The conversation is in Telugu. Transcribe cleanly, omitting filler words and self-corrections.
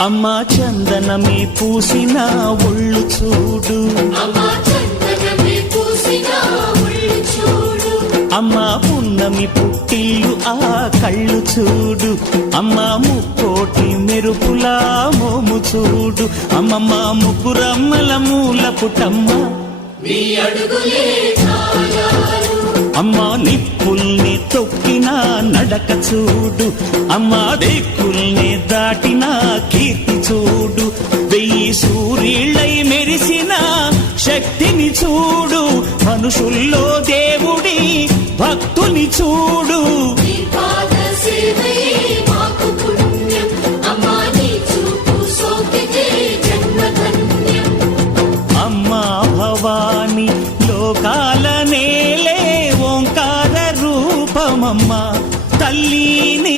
అమ్మా చందనమే పూసిన ఒళ్ళు చూడు, అమ్మా పున్నమి పుట్టిల్లు ఆ కళ్ళు చూడు, అమ్మా ముక్కోటి మెరుపులా మోము చూడు, అమ్మమ్మ ముగ్గురమ్మల మూల పుటమ్మ అమ్మా నిప్పుల్ని తొక్కిన నడక చూడు, అమ్మా దిక్కుల్ని దాటిన కీర్తి చూడు, 1000 సూర్యుళ్ళై మెరిసిన శక్తిని చూడు, మనుషుల్లో దేవుడి భక్తుని చూడు.